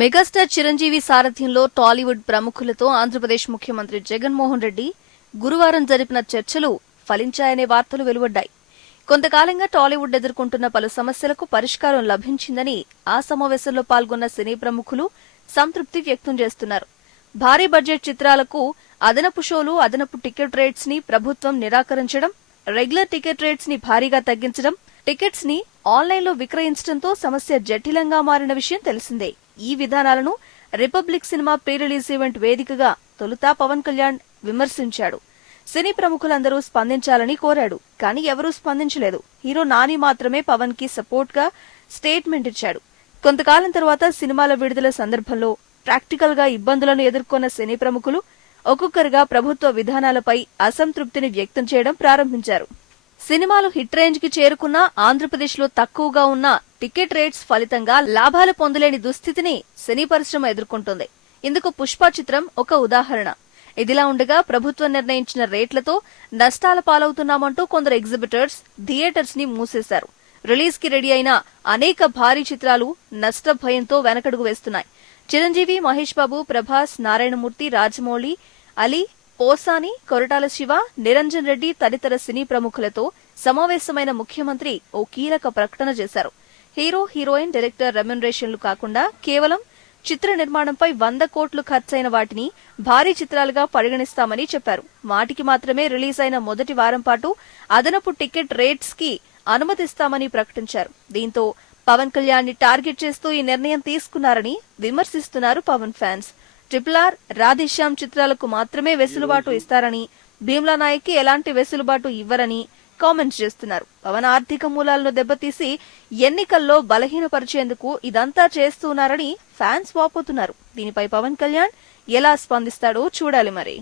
Megastar Chiranjeevi సారథ్యంలో టాలీవుడ్ ప్రముఖులతో ఆంధ్రప్రదేశ్ ముఖ్యమంత్రి జగన్మోహన్ రెడ్డి గురువారం జరిపిన చర్చలు ఫలించాయనే వార్తలు వెలువడ్డాయి. కొంతకాలంగా టాలీవుడ్ ఎదుర్కొంటున్న పలు సమస్యలకు పరిష్కారం లభించిందని ఆ సమావేశంలో పాల్గొన్న సినీ ప్రముఖులు సంతృప్తి వ్యక్తం చేస్తున్నారు. భారీ బడ్జెట్ చిత్రాలకు అదనపు షోలు అదనపు టికెట్ రేట్స్ని ప్రభుత్వం నిరాకరించడం రెగ్యులర్ టికెట్ రేట్స్ని భారీగా తగ్గించడం టికెట్స్ని ఆన్లైన్లో విక్రయించడంతో సమస్య జటిలంగా మారిన విషయం తెలిసిందే. ఈ విధానాలను Republic cinema pre release event వేదికగా తొలుత పవన్ కళ్యాణ్ విమర్శించాడు. సినీ ప్రముఖులందరూ స్పందించాలని కోరాడు కానీ ఎవరూ స్పందించలేదు. హీరో నాని మాత్రమే పవన్కి సపోర్ట్గా స్టేట్మెంట్ ఇచ్చాడు. కొంతకాలం తర్వాత సినిమాల విడుదల సందర్భంలో ప్రాక్టికల్గా ఇబ్బందులను ఎదుర్కొన్న సినీ ప్రముఖులు ఒక్కొక్కరుగా ప్రభుత్వ విధానాలపై అసంతృప్తిని వ్యక్తం చేయడం ప్రారంభించారు. సినిమాలు హిట్ రేంజ్కి చేరుకున్న ఆంధ్రప్రదేశ్లో తక్కువగా ఉన్న టికెట్ రేట్స్ ఫలితంగా లాభాలు పొందలేని దుస్థితిని సినీ పరిశ్రమ ఎదుర్కొంటుంది. ఇందుకు పుష్ప చిత్రం ఒక ఉదాహరణ. ఇదిలా ఉండగా ప్రభుత్వం నిర్ణయించిన రేట్లతో నష్టాల పాలవుతున్నామంటూ కొందరు ఎగ్జిబిటర్స్ థియేటర్స్ని మూసేశారు. రిలీజ్కి రెడీ అయిన అనేక భారీ చిత్రాలు నష్ట భయంతో వెనకడుగు వేస్తున్నాయి. చిరంజీవి మహేష్ బాబు ప్రభాస్ నారాయణమూర్తి రాజమౌళి అలీ పోసాని కొరటాల శివ నిరంజన్ రెడ్డి తదితర సినీ ప్రముఖులతో సమావేశమైన ముఖ్యమంత్రి ఓ కీలక ప్రకటన చేశారు. హీరో హీరోయిన్ డైరెక్టర్ రెమ్యునరేషన్లు కాకుండా కేవలం చిత్ర నిర్మాణంపై వంద కోట్లు ఖర్చైన వాటిని భారీ చిత్రాలుగా పరిగణిస్తామని చెప్పారు. వాటికి మాత్రమే రిలీజ్ అయిన మొదటి వారం పాటు అదనపు టికెట్ రేట్స్కి అనుమతిస్తామని ప్రకటించారు. దీంతో పవన్ కళ్యాణ్ని టార్గెట్ చేస్తూ ఈ నిర్ణయం తీసుకున్నారని విమర్శిస్తున్నారు Pawan fans. Triple R Radhe Shyam చిత్రాలకు మాత్రమే వెసులుబాటు ఇస్తారని భీమ్లా నాయక్కి ఎలాంటి వెసులుబాటు ఇవ్వరని కామెంట్స్ చేస్తున్నారు. పవన్ ఆర్థిక మూలాలను దెబ్బతీసి ఎన్నికల్లో బలహీనపరిచేందుకు ఇదంతా చేస్తున్నారని ఫ్యాన్స్ వాపోతున్నారు. దీనిపై పవన్ కళ్యాణ్ ఎలా స్పందిస్తాడో చూడాలి మరి.